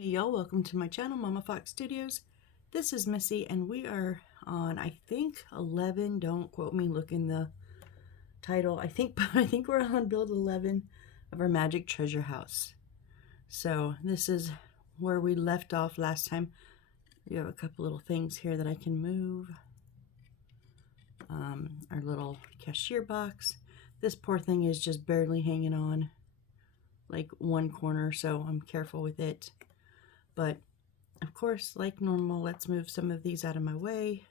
Hey y'all, welcome to my channel, Mama Fox Studios. This is Missy and we are on, I think, 11. Don't quote me, look in the title. I think we're on build 11 of our Magic Treasure House. So this is where we left off last time. We have a couple little things here that I can move. Our little cashier box. This poor thing is just barely hanging on like one corner, so I'm careful with it. But of course, like normal, let's move some of these out of my way.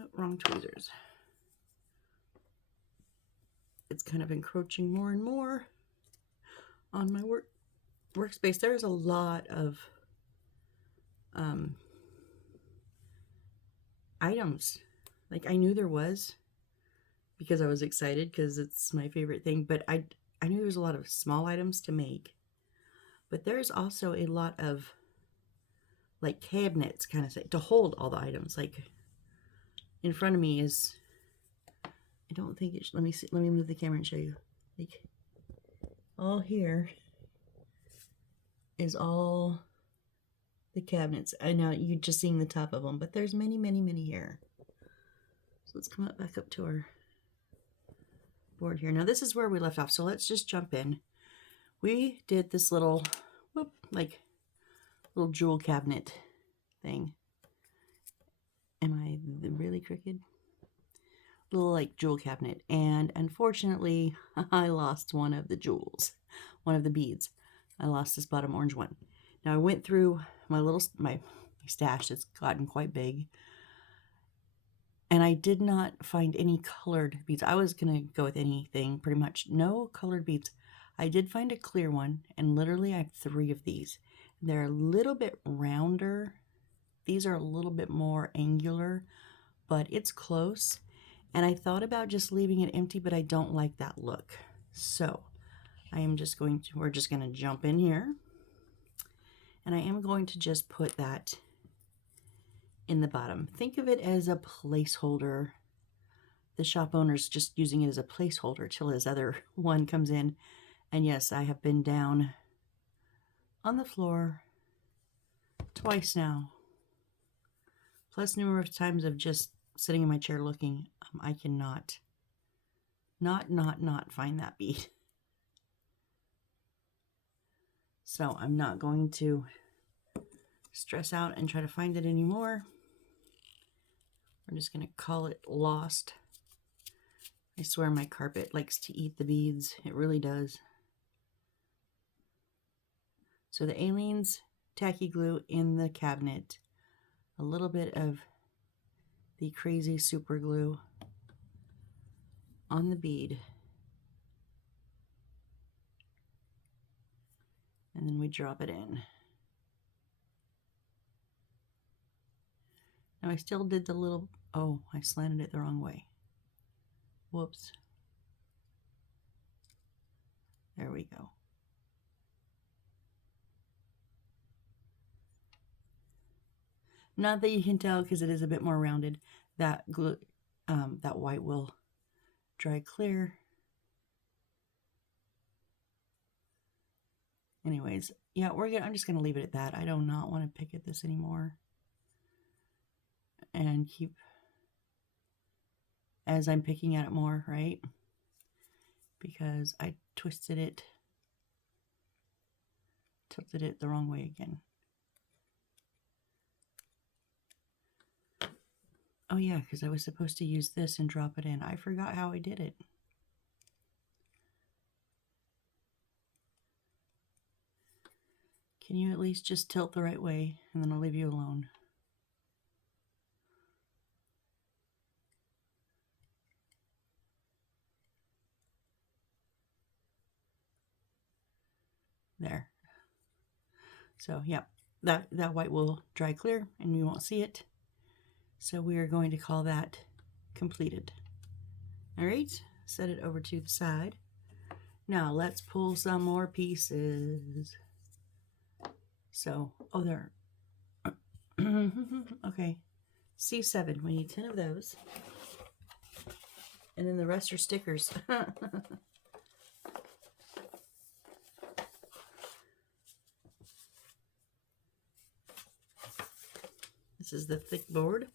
Oh, wrong tweezers. It's kind of encroaching more and more on my workspace. There's a lot of items. Like, I knew there was because I was excited because it's my favorite thing, but I knew there was a lot of small items to make. But there's also a lot of like cabinets kind of thing to hold all the items. Like in front of me is, I don't think it should, let me move the camera and show you. Like all here is all the cabinets. I know you're just seeing the top of them, but there's many here. So let's come back up to our board here. Now this is where we left off, so let's just jump in. We did this little, like little jewel cabinet thing. Am I really crooked? Little like jewel cabinet, and unfortunately I lost one of the jewels, one of the beads. I lost this bottom orange one. Now I went through my stash that's gotten quite big, and I did not find any colored beads. I was gonna go with anything, pretty much. No colored beads. I did find a clear one, and literally I have 3 of these. They're a little bit rounder. These are a little bit more angular, but it's close. And I thought about just leaving it empty, but I don't like that look. So we're just going to jump in here. And I am going to just put that in the bottom. Think of it as a placeholder. The shop owner's just using it as a placeholder till his other one comes in. And yes, I have been down on the floor twice now. Plus numerous times of just sitting in my chair looking. I cannot not find that bead. So I'm not going to stress out and try to find it anymore. We're just going to call it lost. I swear my carpet likes to eat the beads. It really does. So the Aleene's tacky glue in the cabinet. A little bit of the crazy super glue on the bead. And then we drop it in. Now I still did the little, oh, I slanted it the wrong way. Whoops. There we go. Not that you can tell because it is a bit more rounded. That glue, that white will dry clear. Anyways, yeah, I'm just gonna leave it at that. I do not want to pick at this anymore. And keep, as I'm picking at it more, right? Because I tilted it the wrong way again. Oh yeah, because I was supposed to use this and drop it in. I forgot how I did it. Can you at least just tilt the right way, and then I'll leave you alone. There. So yeah, that white will dry clear and you won't see it. So we are going to call that completed. All right, set it over to the side. Now let's pull some more pieces. So, oh, there. Okay, C7, we need 10 of those. And then the rest are stickers. This is the thick board.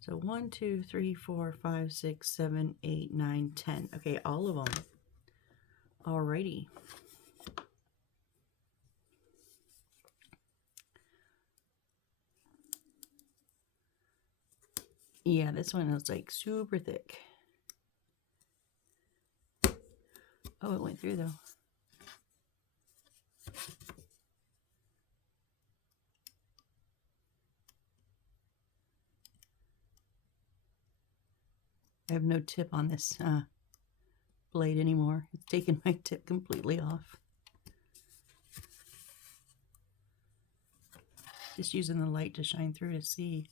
So 1, 2, 3, 4, 5, 6, 7, 8, 9, 10. Okay, all of them. Alrighty. Yeah, this one is like super thick. Oh, it went through though. I have no tip on this blade anymore. It's taken my tip completely off. Just using the light to shine through to see.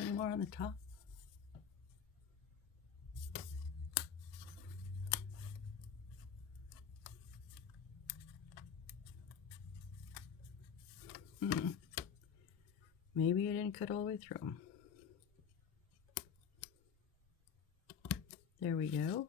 Any more on the top? Maybe I didn't cut all the way through them. There we go.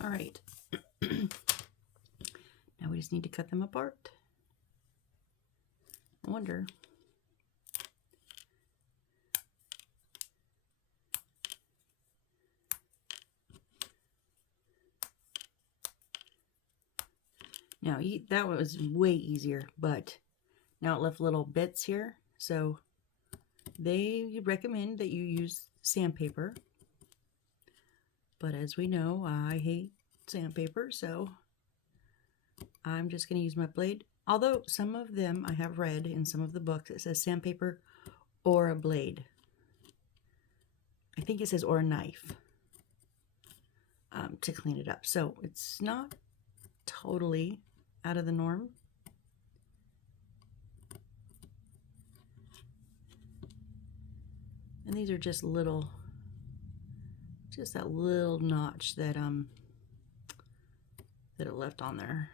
All right. Now we just need to cut them apart. I wonder. Now, that was way easier, but now it left little bits here. So they recommend that you use sandpaper. But as we know, I hate sandpaper, so I'm just going to use my blade. Although some of them I have read in some of the books, it says sandpaper or a blade. I think it says or a knife to clean it up. So it's not totally out of the norm. And these are just little, just that little notch that that it left on there.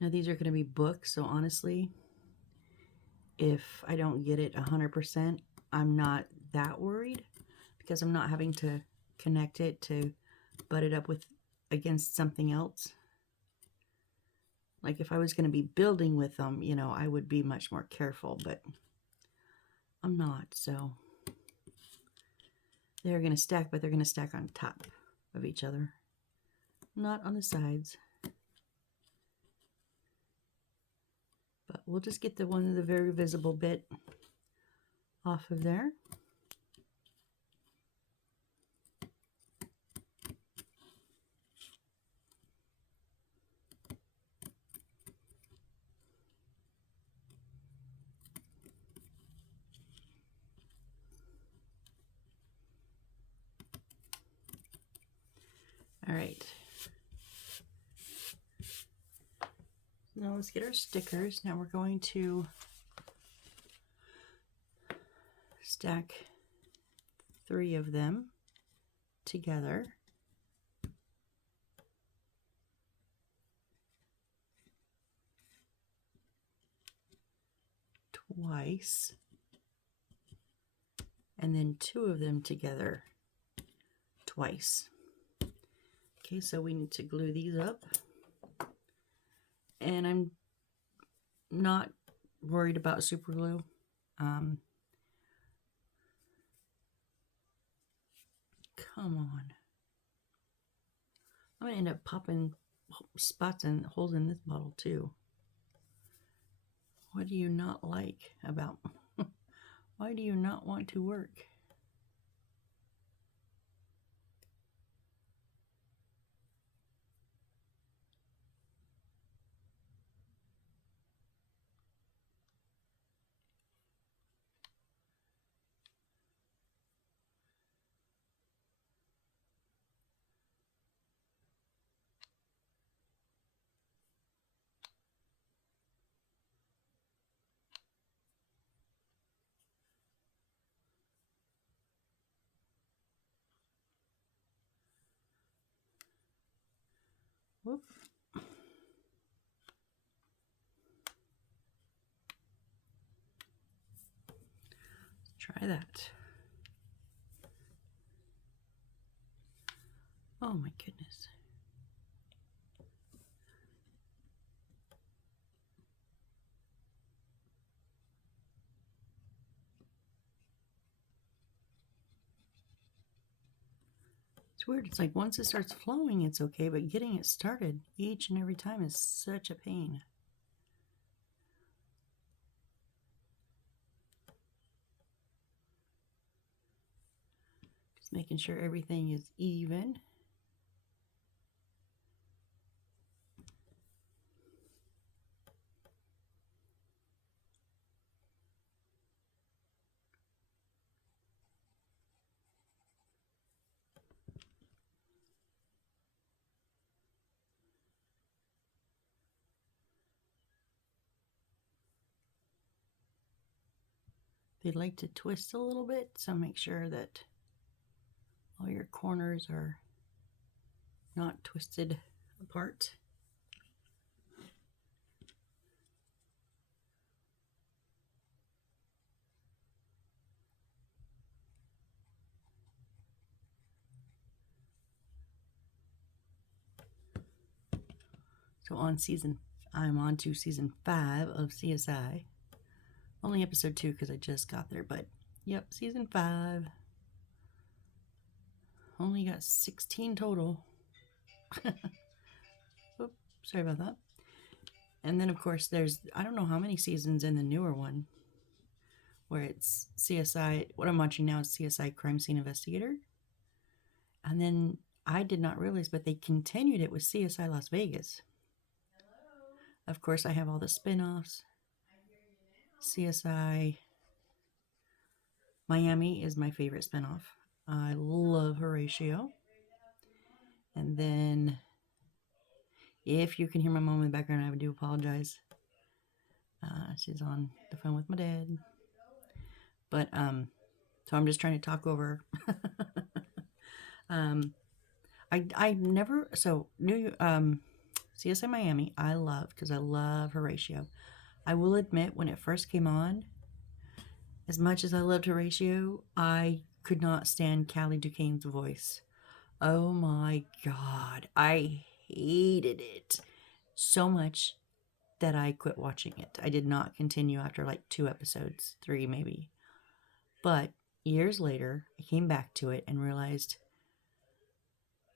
Now these are going to be books, so honestly, if I don't get it 100%, I'm not that worried because I'm not having to connect it to butt it up with against something else. Like if I was going to be building with them, you know, I would be much more careful, but I'm not, so they're going to stack, but they're going to stack on top of each other, not on the sides. But we'll just get the one, the very visible bit off of there. All right. Now let's get our stickers. Now we're going to stack 3 of them together. Twice. And then 2 of them together twice. Okay, so we need to glue these up. And I'm not worried about super glue. Come on. I'm going to end up popping spots and holes in this bottle too. What do you not like about... Why do you not want to work? Whoop. Try that. Oh my goodness. It's weird. It's like once it starts flowing, it's okay, but getting it started each and every time is such a pain. Just making sure everything is even. They like to twist a little bit, so make sure that all your corners are not twisted apart. So I'm on to season 5 of CSI. Only episode 2 because I just got there, but yep, season 5. Only got 16 total. Oops, sorry about that. And then, of course, there's, I don't know how many seasons in the newer one, where it's CSI, what I'm watching now is CSI Crime Scene Investigator. And then I did not realize, but they continued it with CSI Las Vegas. Of course, I have all the spin-offs. CSI Miami is my favorite spinoff. I love Horatio. And then, if you can hear my mom in the background, I do apologize. She's on the phone with my dad. But, so I'm just trying to talk over. I never, so, CSI Miami, I love, because I love Horatio. I will admit, when it first came on, as much as I loved Horatio, I could not stand Callie Duquesne's voice. Oh my God. I hated it so much that I quit watching it. I did not continue after like 2 episodes, 3 maybe. But years later, I came back to it and realized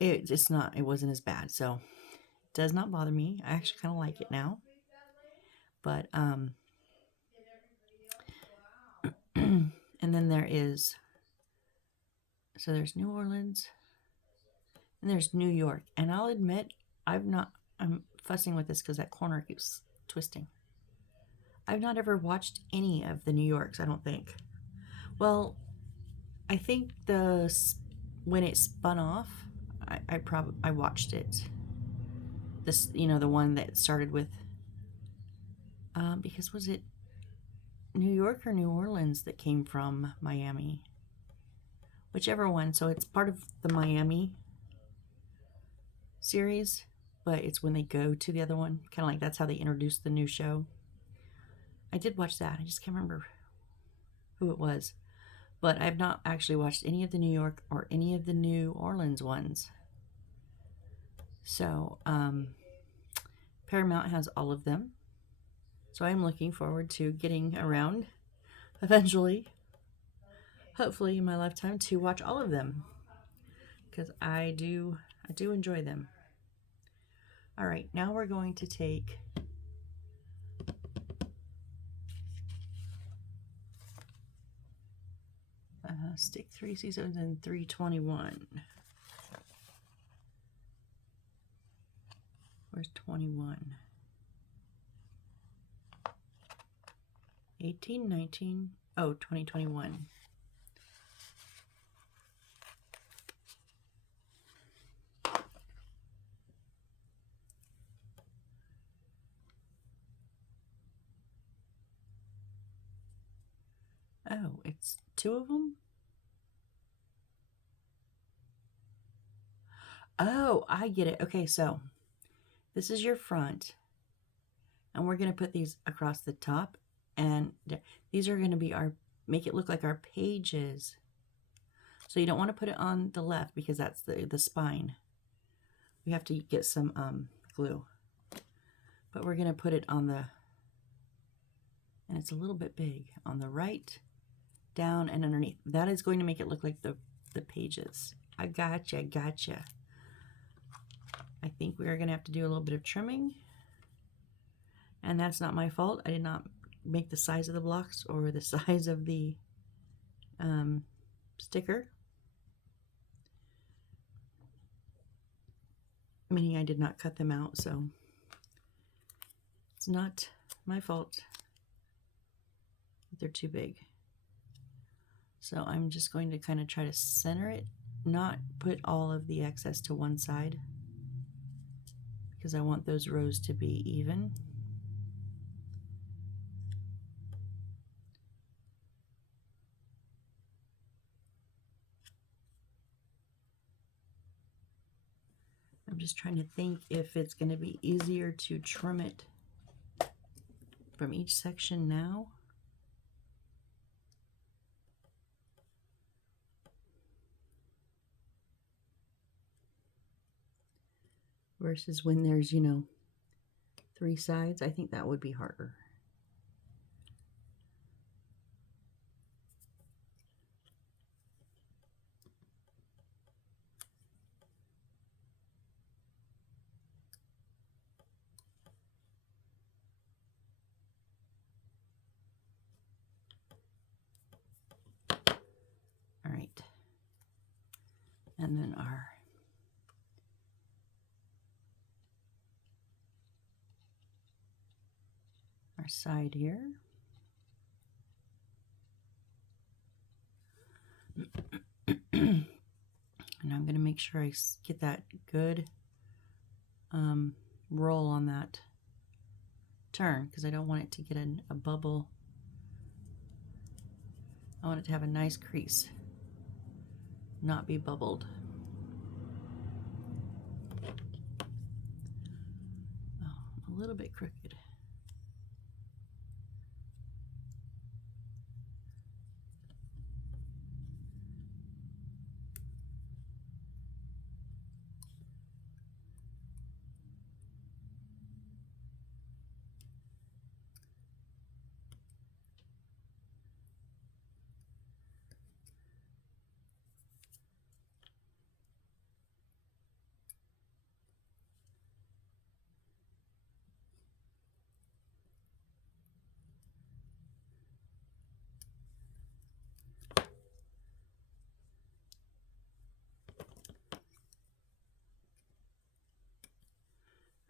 it wasn't as bad. So it does not bother me. I actually kind of like it now. But, and then there's New Orleans and there's New York. And I'll admit, I'm fussing with this because that corner keeps twisting. I've not ever watched any of the New Yorks, I don't think. Well, I think when it spun off, I watched it. This, the one that started with, because was it New York or New Orleans that came from Miami? Whichever one. So it's part of the Miami series, but it's when they go to the other one. Kind of like that's how they introduced the new show. I did watch that. I just can't remember who it was. But I've not actually watched any of the New York or any of the New Orleans ones. So, Paramount has all of them. So I'm looking forward to getting around eventually, hopefully in my lifetime, to watch all of them. Because I do enjoy them. All right, now we're going to take stick 3 seasons and 321. Where's 21? 18, 19, 2021. Oh, it's 2 of them? Oh, I get it. Okay, so This is your front, and we're going to put these across the top, and these are going to be our, make it look like our pages. So you don't want to put it on the left because that's the spine. We have to get some glue, but we're going to put it on the, and it's a little bit big, on the right, down, and underneath. That is going to make it look like the pages. I gotcha. I think we are going to have to do a little bit of trimming, and that's not my fault. I did not make the size of the blocks or the size of the sticker, meaning I did not cut them out, so it's not my fault. They're too big. So I'm just going to kind of try to center it, not put all of the excess to one side, because I want those rows to be even. I'm just trying to think if it's going to be easier to trim it from each section now. Versus when there's, you know, 3 sides. I think that would be harder. All right. And then our side here. And I'm going to make sure I get that good roll on that turn, because I don't want it to get a bubble. I want it to have a nice crease, not be bubbled. Oh, a little bit crooked.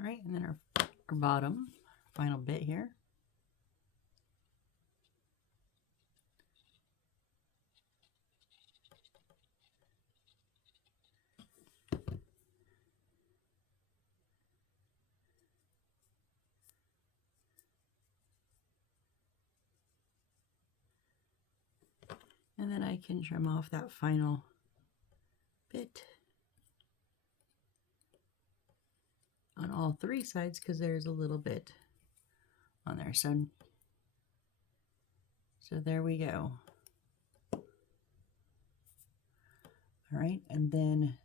All right, and then our bottom, final bit here. And then I can trim off that final bit on all 3 sides, because there's a little bit on there. So there we go. All right, and then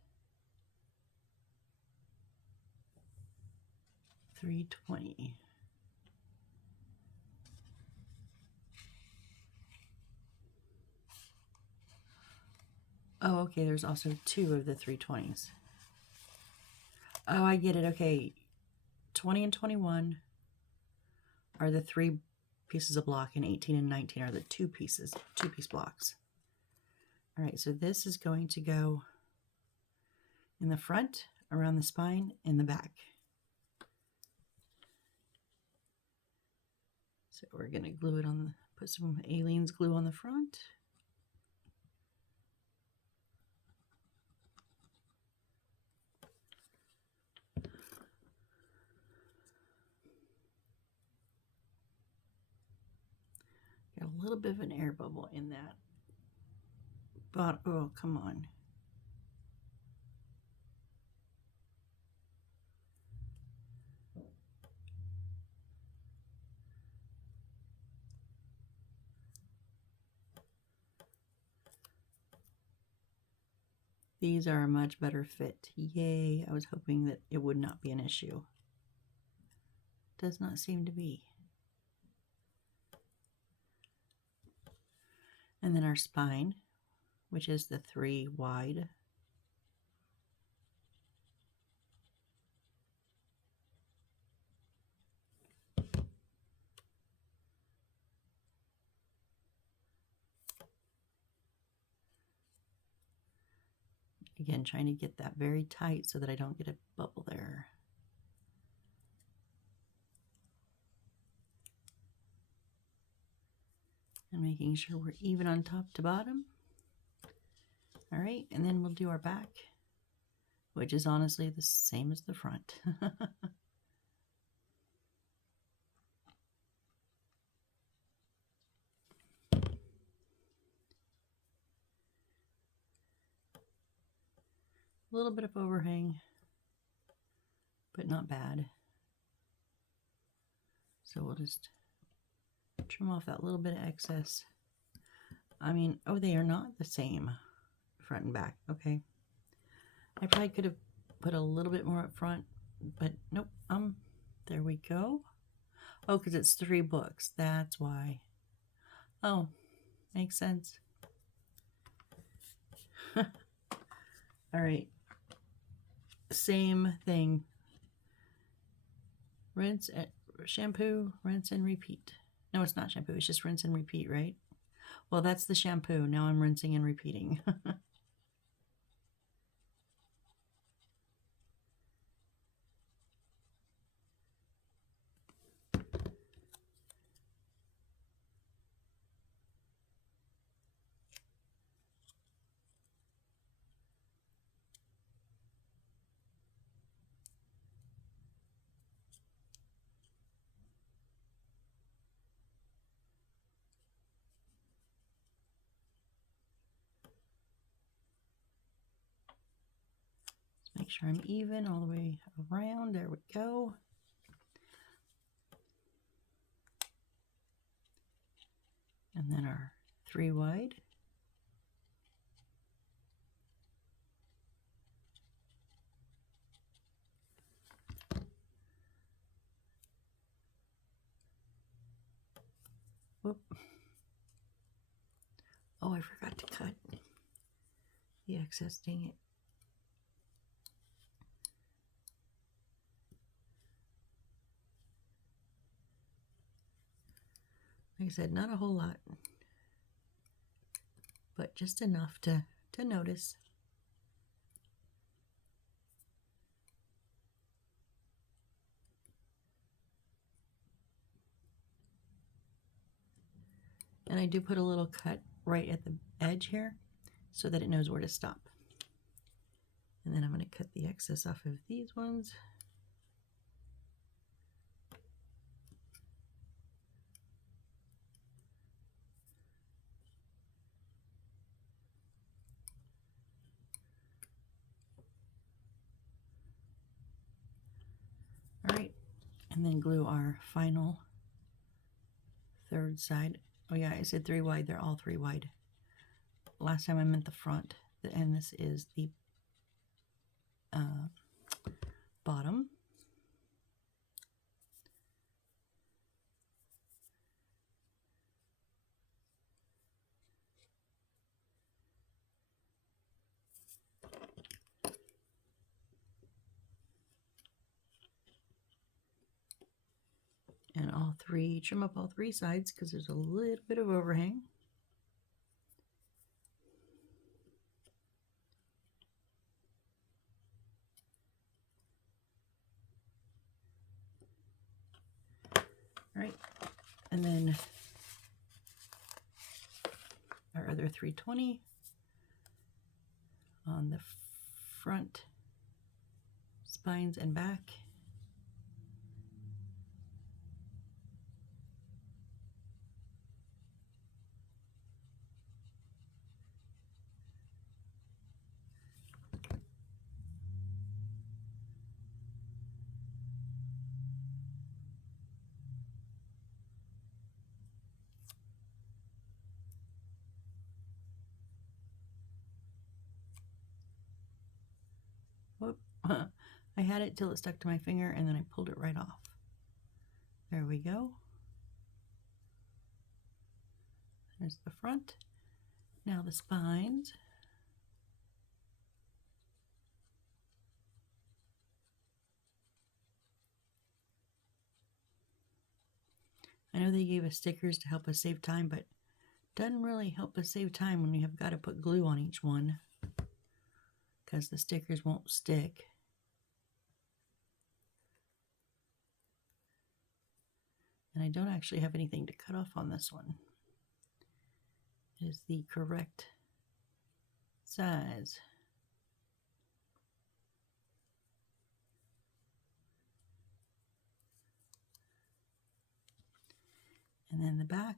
320. Oh, okay, there's also 2 of the 320s. Oh, I get it. Okay, 20 and 21 are the 3 pieces of block, and 18 and 19 are the 2-piece blocks. All right, so this is going to go in the front, around the spine, in the back. So we're going to glue it on, put some Aleene's glue on the front. Got a little bit of an air bubble in that. But, oh, come on. These are a much better fit. Yay, I was hoping that it would not be an issue. Does not seem to be. And then our spine, which is the 3 wide. Again, trying to get that very tight so that I don't get a bubble there. And making sure we're even on top to bottom. All right, and then we'll do our back, which is honestly the same as the front. A little bit of overhang, but not bad. So we'll just trim off that little bit of excess. I mean, oh, they are not the same front and back. Okay. I probably could have put a little bit more up front, but nope. There we go. Oh, because it's 3 books. That's why. Oh, makes sense. All right. Same thing. Rinse, shampoo, rinse and repeat. No, it's not shampoo. It's just rinse and repeat, right? Well, that's the shampoo. Now I'm rinsing and repeating. Make sure I'm even all the way around. There we go. And then our 3 wide. Whoop. Oh, I forgot to cut the excess, dang it. Like I said, not a whole lot, but just enough to notice. And I do put a little cut right at the edge here so that it knows where to stop. And then I'm going to cut the excess off of these ones. All right, and then glue our final 3rd side. Oh yeah, I said 3 wide. They're all 3 wide. Last time I meant the front, and this is the bottom. And all 3, trim up all 3 sides because there's a little bit of overhang. All right, and then our other 320 on the front spines and back. Whoop. I had it till it stuck to my finger and then I pulled it right off. There we go. There's the front. Now the spines. I know they gave us stickers to help us save time, but doesn't really help us save time when you have got to put glue on each one because the stickers won't stick. And I don't actually have anything to cut off on this one. It is the correct size. And then the back,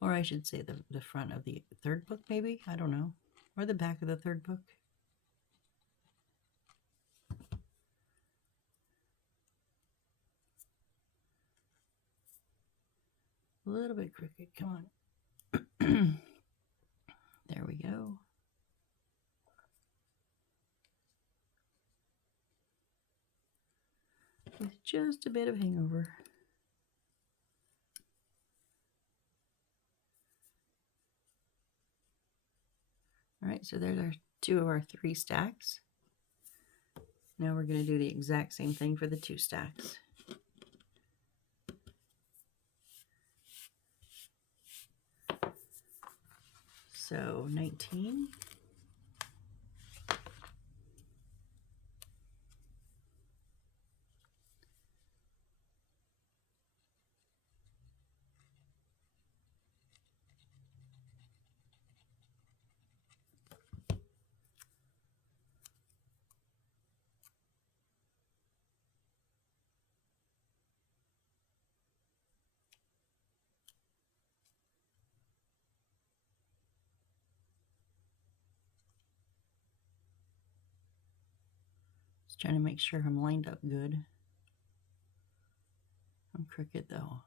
or I should say the front of the third book maybe, I don't know, or the back of the third book. A little bit crooked, come on. There we go. With just a bit of hangover. All right, so there's our 2 of our 3 stacks. Now we're going to do the exact same thing for the 2 stacks. So 19. Just trying to make sure I'm lined up good. I'm crooked though.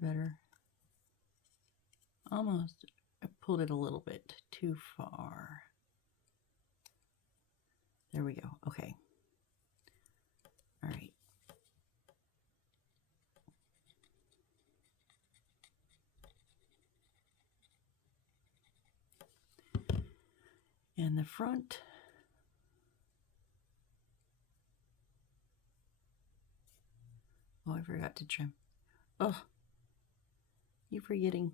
Better. Almost. I pulled it a little bit too far. There we go. Okay. All right. And the front. Oh, I forgot to trim. Oh, you forgetting.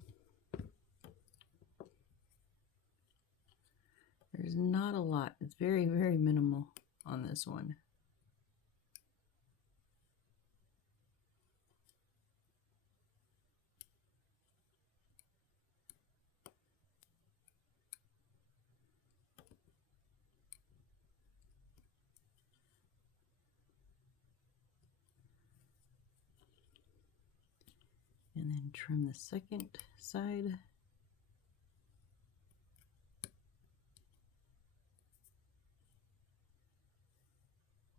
There's not a lot. It's very, very minimal on this one. And then trim the second side.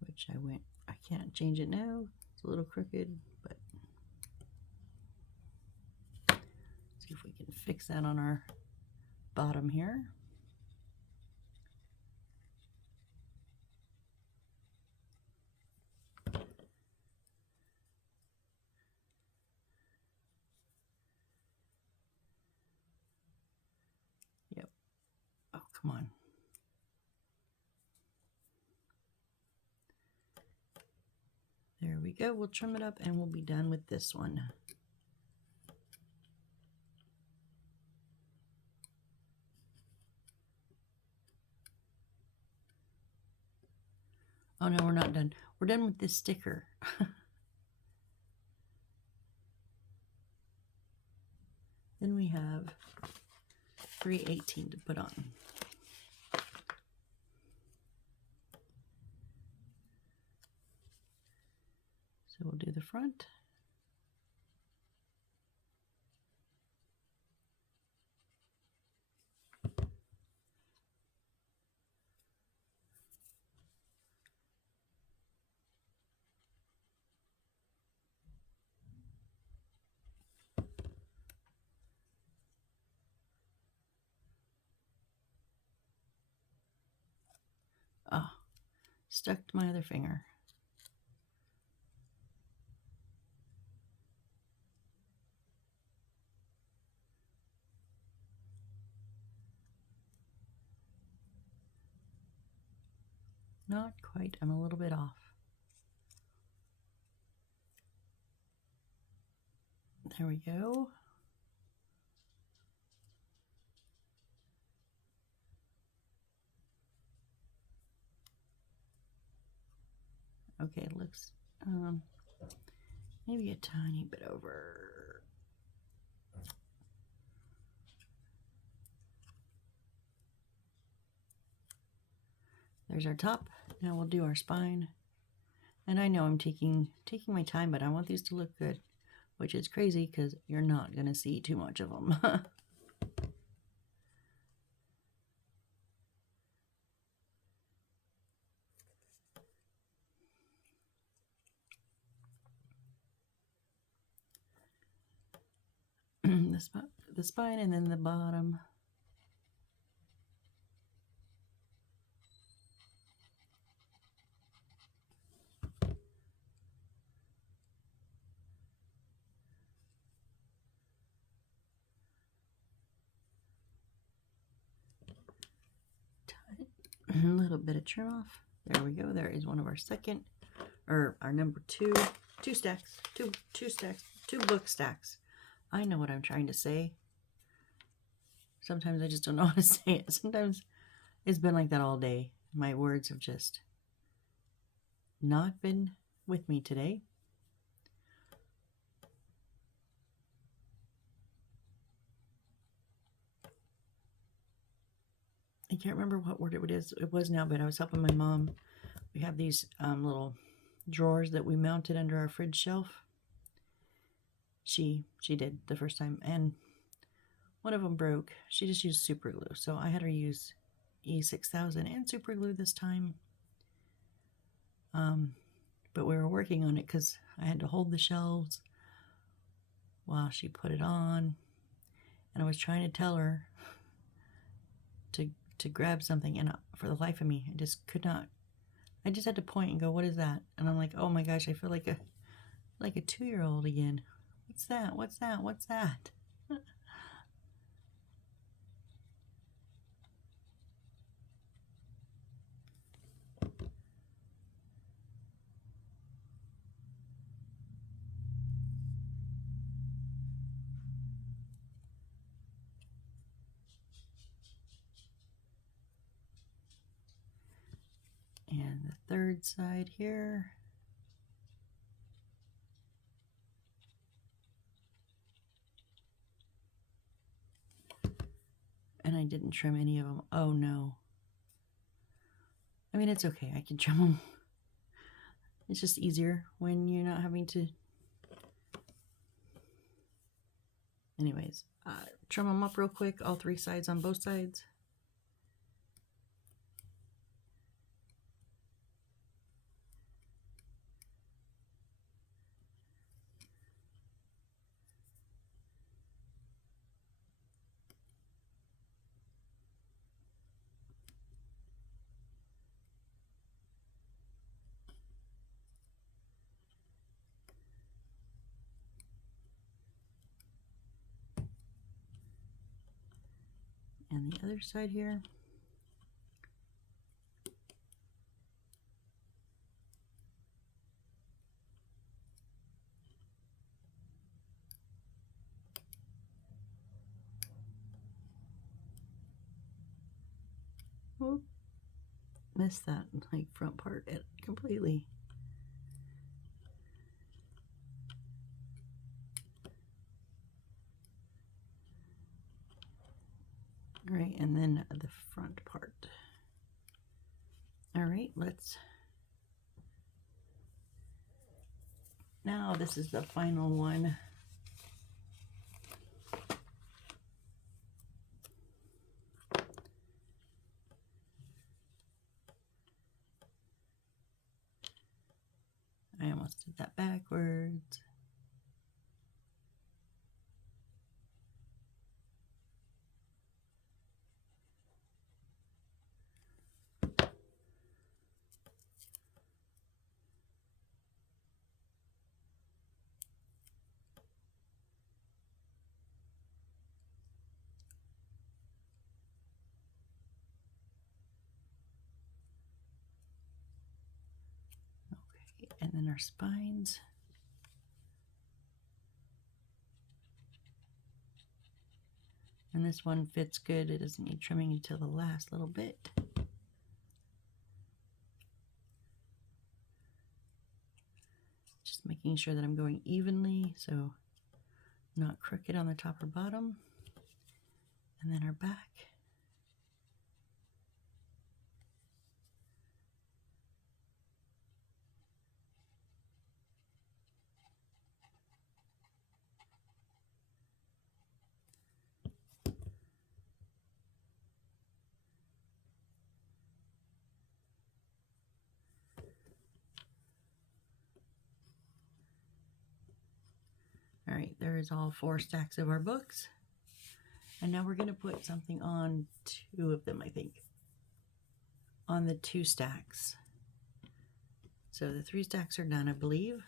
Which I can't change it now. It's a little crooked, but see if we can fix that on our bottom here. Yep. Oh, come on. There we go. We'll trim it up and we'll be done with this one. Oh no, we're not done. We're done with this sticker. Then we have 318 to put on. So we'll do the front. stuck to my other finger. Not quite. I'm a little bit off. There we go. Okay, it looks maybe a tiny bit over. There's our top. Now we'll do our spine. And I know I'm taking my time, but I want these to look good, which is crazy because you're not going to see too much of them. the spine and then the bottom. A little bit of trim off. There we go. There is one of our second, or our number two stacks, two book stacks. I know what I'm trying to say. Sometimes I just don't know how to say it. Sometimes it's been like that all day. My words have just not been with me today. I can't remember what word it was now, but I was helping my mom. We have these little drawers that we mounted under our fridge shelf. She did the first time, and one of them broke. She just used super glue, so I had her use E6000 and super glue this time. But we were working on it because I had to hold the shelves while she put it on, and I was trying to tell her to grab something, and for the life of me, I just could not. I just had to point and go, "What is that?" And I'm like, "Oh my gosh, I feel like a 2-year-old again. What's that? What's that? What's that?" And the third side here. And I didn't trim any of them. Oh no. I mean, it's okay. I can trim them. It's just easier when you're not having to. Anyways, trim them up real quick, all 3 sides on both sides. And the other side here. Whoop. Missed that like front part completely. All right, and then the front part. All right, now this is the final one. I almost did that backwards. then our spines. And this one fits good. It doesn't need trimming until the last little bit. Just making sure that I'm going evenly, so not crooked on the top or bottom. And then our back. All right, there is all 4 stacks of our books. And now we're going to put something on 2 of them, I think. On the 2 stacks. So the 3 stacks are done, I believe.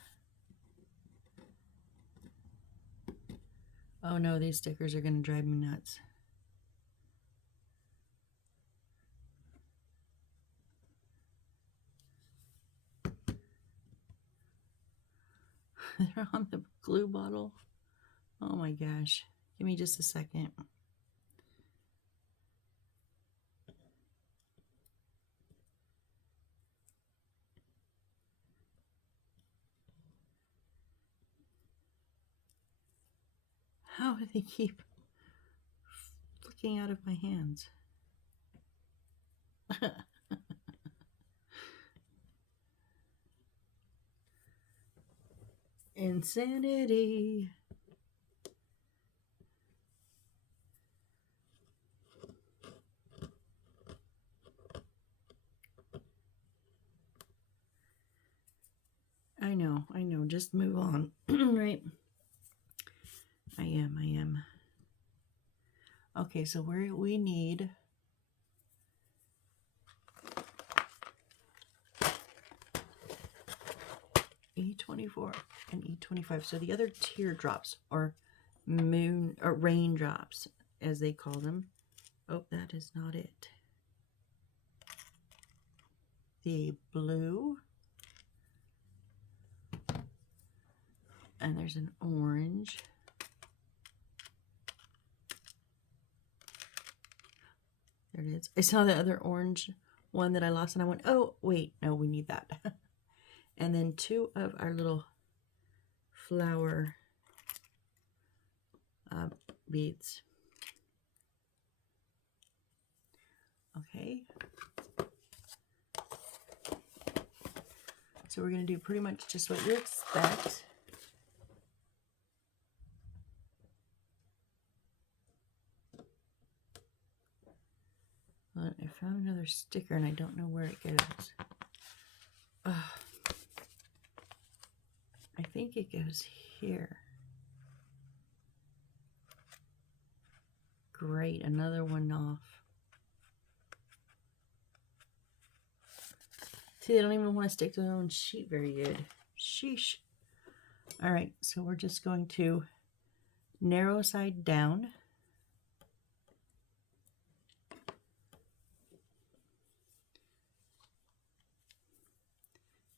Oh no, these stickers are going to drive me nuts. They're on the glue bottle. Oh my gosh. Give me just a second. How do they keep flicking out of my hands? Insanity. I know, just move on, right? I am. Okay, so we need E24 and E25. So the other teardrops, or moon, or raindrops, as they call them. Oh, that is not it. The blue. And there's an orange. There it is. I saw the other orange one that I lost and I went, oh, wait, no, we need that. And then 2 of our little flower beads. Okay. So we're going to do pretty much just what you expect. Well, I found another sticker and I don't know where it goes. I think it goes here. Great, another one off. See, they don't even want to stick to their own sheet very good. Sheesh. All right, so we're just going to narrow side down.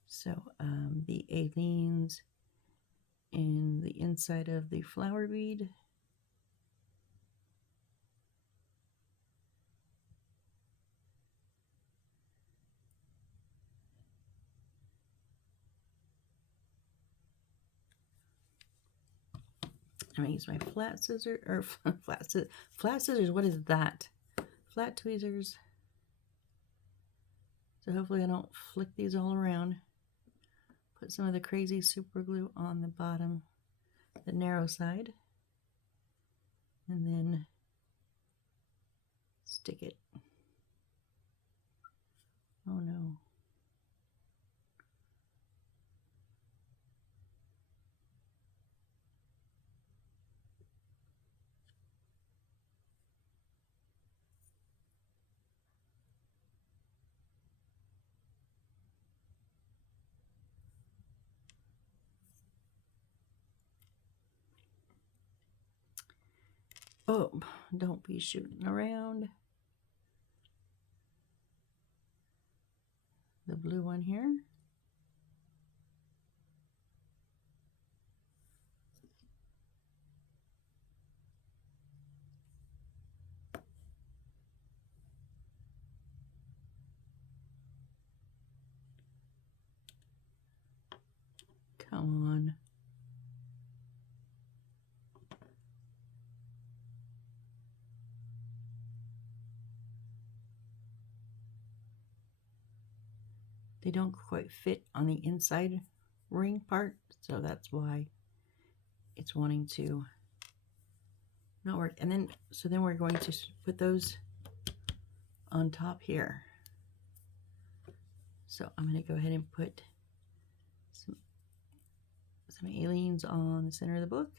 So the alines in the inside of the flower bead. I'm going to use my flat scissors, or flat scissors, what is that? Flat tweezers. So hopefully I don't flick these all around. Put some of the crazy super glue on the bottom, the narrow side, and then stick it. Oh no. Oh, don't be shooting around. The blue one here. Come on. They don't quite fit on the inside ring part, so that's why it's wanting to not work. And then, so then we're going to put those on top here. So I'm going to go ahead and put some aliens on the center of the book.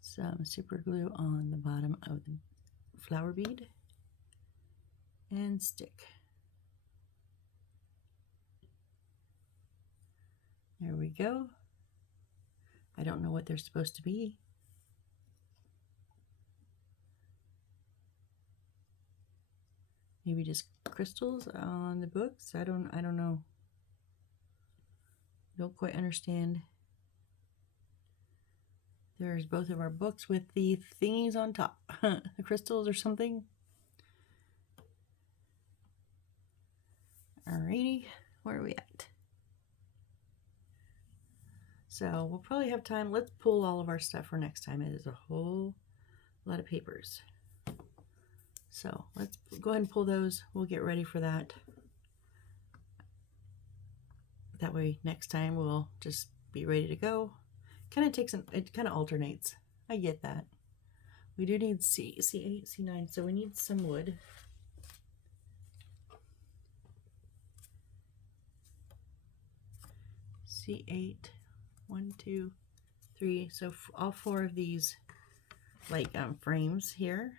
Some super glue on the bottom of the flower bead and stick. There we go. I don't know what they're supposed to be. Maybe just crystals on the books. I don't know. Don't quite understand. There's both of our books with the thingies on top. The crystals or something. Alrighty, where are we at? So we'll probably have time. Let's pull all of our stuff for next time. It is a whole lot of papers. So let's go ahead and pull those. We'll get ready for that. That way next time we'll just be ready to go. Kind of takes it kind of alternates. I get that. We do need C8, C9, so we need some wood. C8, 1, 2, 3. So all 4 of these like frames here.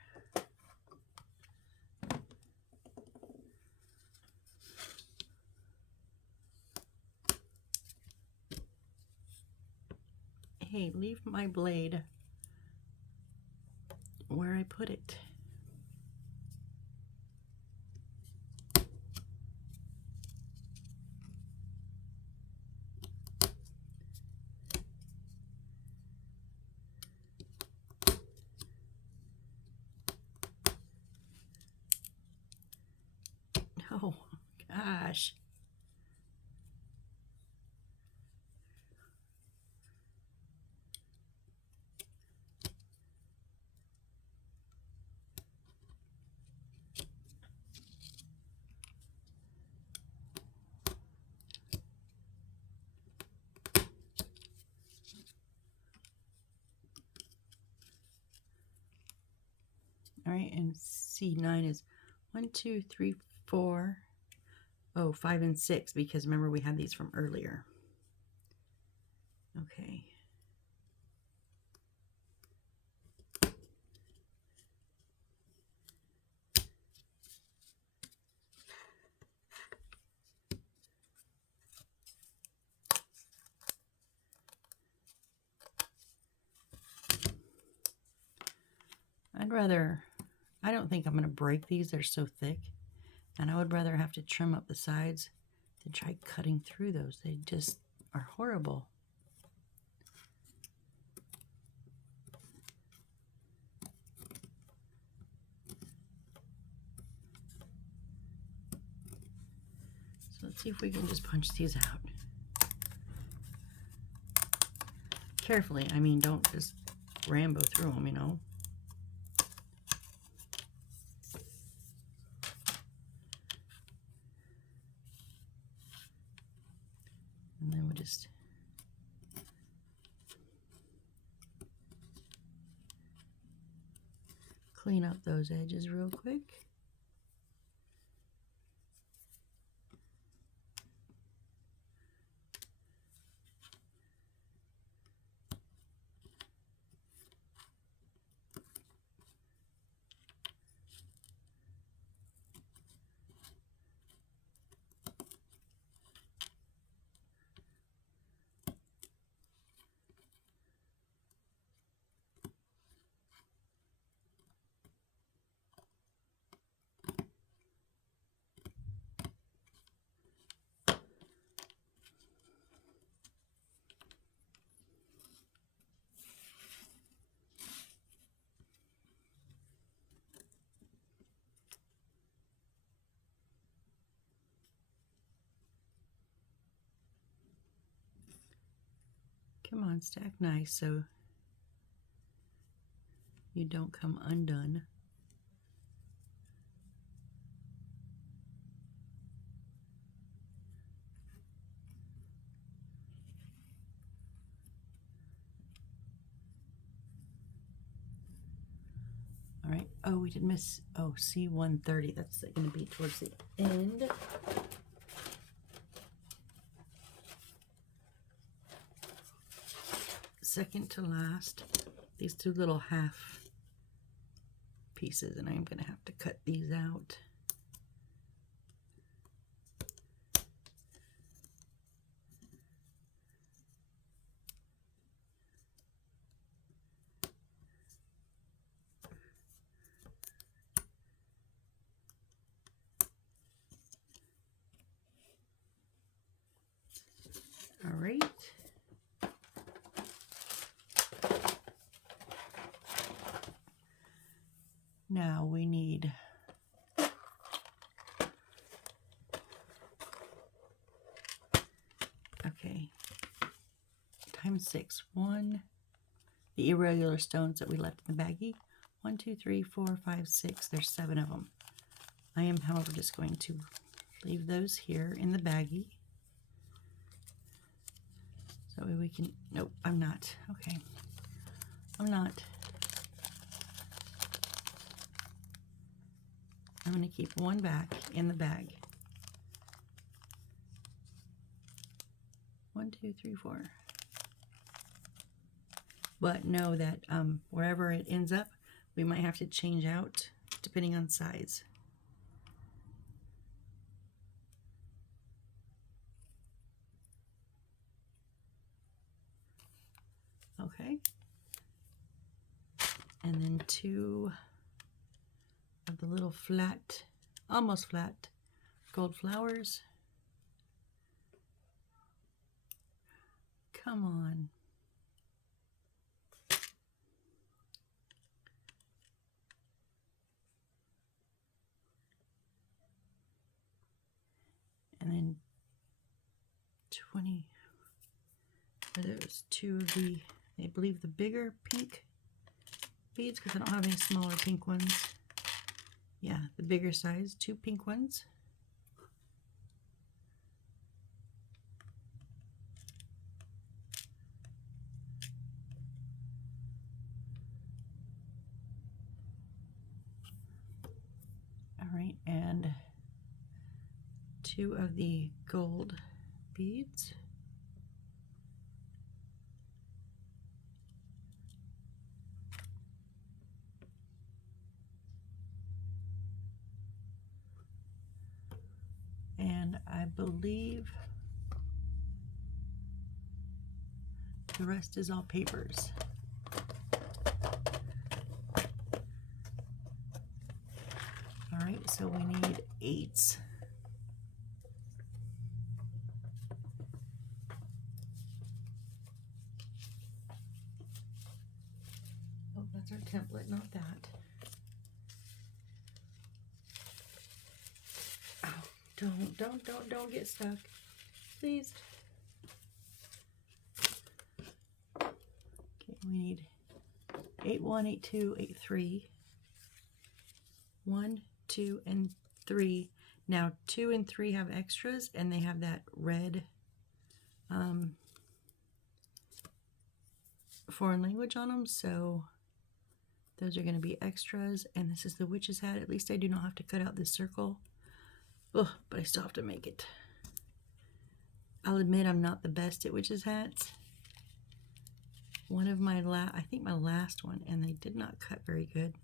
Hey, leave my blade where I put it. Oh, gosh. All right, and C9 is 1, 2, 3, 4. Oh, 5 and 6, because remember we had these from earlier. Okay. I don't think I'm going to break these. They're so thick. And I would rather have to trim up the sides than try cutting through those. They just are horrible. So let's see if we can just punch these out. Carefully. I mean, don't just Rambo through them, you know. And then we just clean up those edges real quick. Come on, stack nice so you don't come undone. All right. Oh, we did miss. Oh, C130. That's going to be towards the end. Second to last. These two little half pieces, and I'm going to have to cut these out. All right. Now we need times 6. 1, the irregular stones that we left in the baggie. 1, 2, 3, 4, 5, 6. There's 7 of them. I am, however, just going to leave those here in the baggie. So we can, nope, I'm not. Okay. I'm not. I'm going to keep one back in the bag. 1, 2, 3, 4. But know that wherever it ends up, we might have to change out depending on size. Okay. And then 2 of the little flat, almost flat, gold flowers. Come on. And then 20, there's 2 of the, I believe the bigger pink beads, because I don't have any smaller pink ones. Yeah, the bigger size, 2 pink ones. All right, and 2 of the gold beads. And I believe the rest is all papers. All right, so we need 8s. Oh, that's our template, not that. Oh, don't get stuck, please. Okay, we need 8, 1, 8, 2, 8, 3. 1, 2, and 3. Now 2 and 3 have extras, and they have that red foreign language on them, so those are going to be extras. And this is the witch's hat. At least I do not have to cut out this circle. Ugh, but I still have to make it. I'll admit I'm not the best at witch's hats. One of my I think my last one, and they did not cut very good.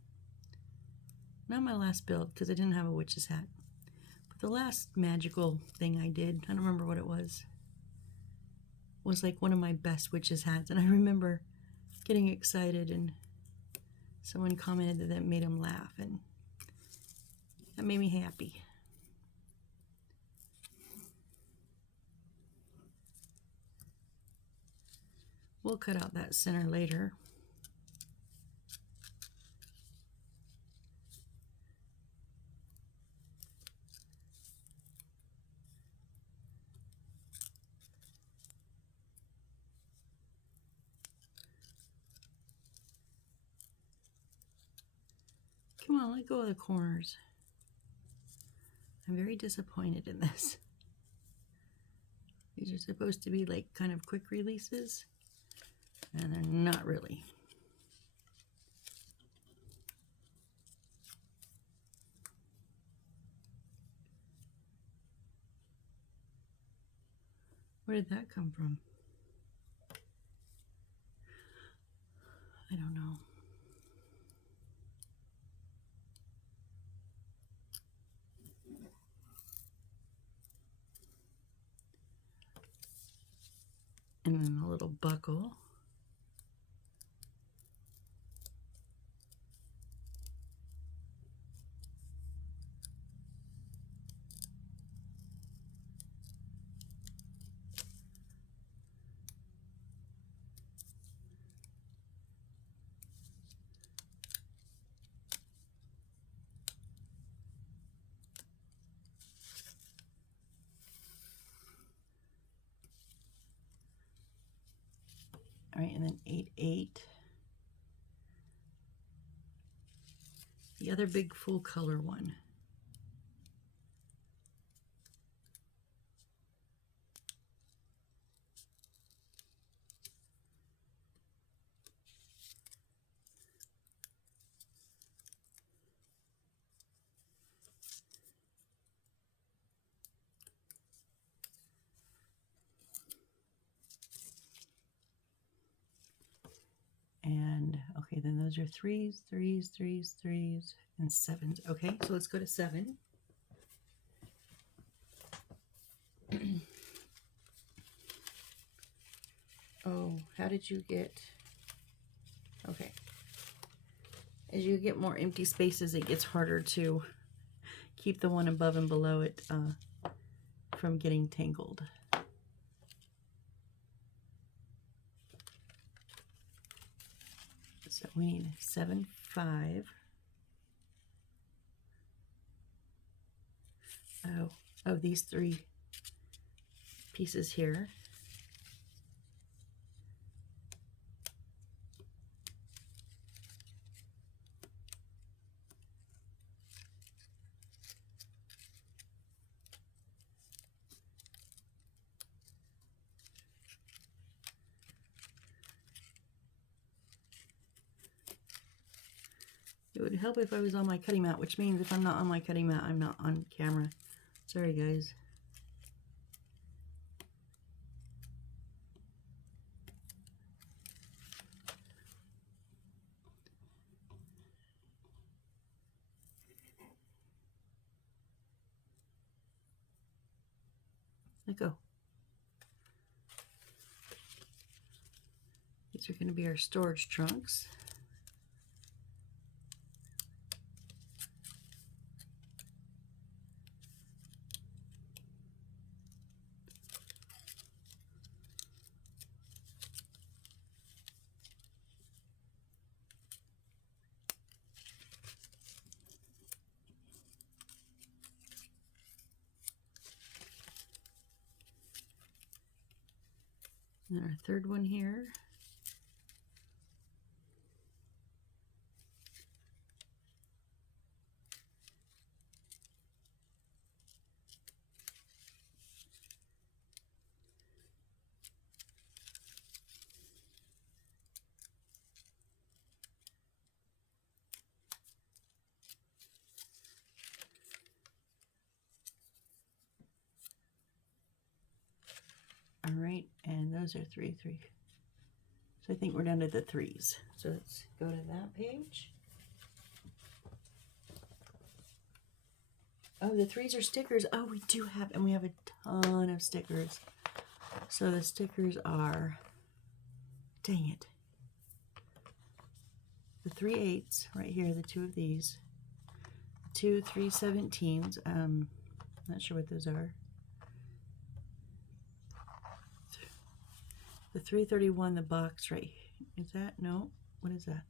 Not my last build, because I didn't have a witch's hat. But the last magical thing I did, I don't remember what it was like one of my best witch's hats. And I remember getting excited, and someone commented that that made them laugh, and that made me happy. We'll cut out that center later. on, let go of the corners. I'm very disappointed in this. These are supposed to be like kind of quick releases, and they're not really. Where did that come from? I don't know. And then a little buckle. All right, and then 8/8. The other big full color one. And okay, then those are 3s, 3s, 3s, 3s, and 7s. Okay, so let's go to 7. Oh, how did you get? Okay. As you get more empty spaces, it gets harder to keep the one above and below it from getting tangled. So we need 7, 5. Oh, these 3 pieces here. It would help if I was on my cutting mat, which means if I'm not on my cutting mat, I'm not on camera. Sorry, guys. Let go. These are going to be our storage trunks. And our third one here. All right, and those are 3, 3. So I think we're down to the 3s. So let's go to that page. Oh, the 3s are stickers. Oh, we do have, and we have a ton of stickers. So the stickers are, dang it. The 3/8s right here, the 2 of these. 2 3/17s. Not sure what those are. The 331, the box right here. Is that? No. What is that?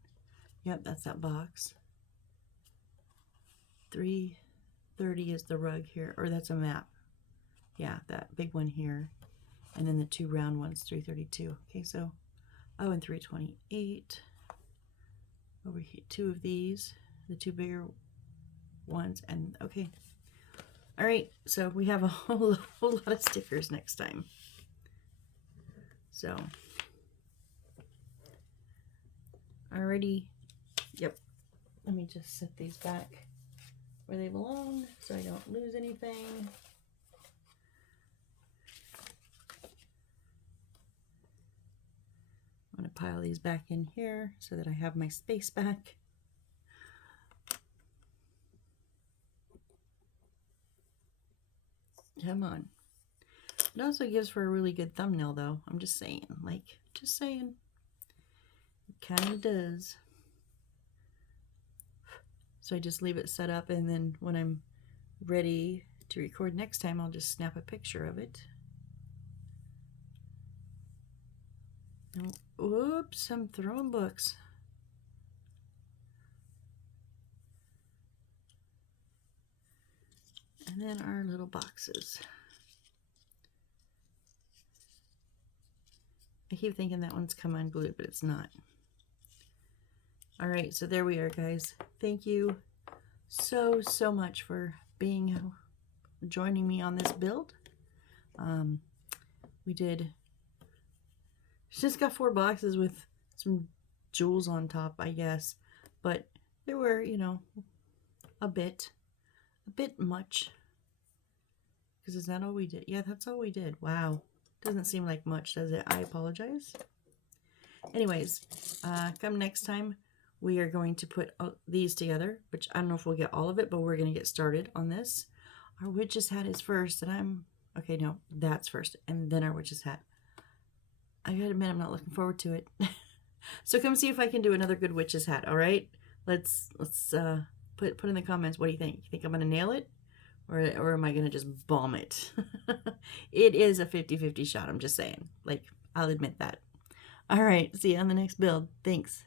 Yep, that's that box. 330 is the rug here, or that's a map. Yeah, that big one here. And then the 2 round ones, 332. Okay, so, oh, and 328. Over here, 2 of these. The 2 bigger once, and okay. All right, so we have a whole lot of stickers next time. So, alrighty, yep. Let me just set these back where they belong so I don't lose anything. I'm going to pile these back in here so that I have my space back. Come on. It also gives for a really good thumbnail though. I'm just saying, like, just saying. It kind of does. So I just leave it set up, and then when I'm ready to record next time, I'll just snap a picture of it. Oh, oops, I'm throwing books. And then our little boxes. I keep thinking that one's come unglued, but it's not. All right, so there we are, guys. Thank you so much for joining me on this build. We just got 4 boxes with some jewels on top, I guess, but there were, you know, a bit much. Because is that all we did? Yeah, that's all we did. Wow. Doesn't seem like much, does it? I apologize. Anyways, come next time, we are going to put these together, which I don't know if we'll get all of it, but we're going to get started on this. Our witch's hat is first, and okay, no, that's first, and then our witch's hat. I gotta admit, I'm not looking forward to it. So come see if I can do another good witch's hat, all right? Let's put in the comments, what do you think? You think I'm going to nail it? Or am I going to just bomb it? It is a 50-50 shot, I'm just saying. Like, I'll admit that. All right, see you on the next build. Thanks.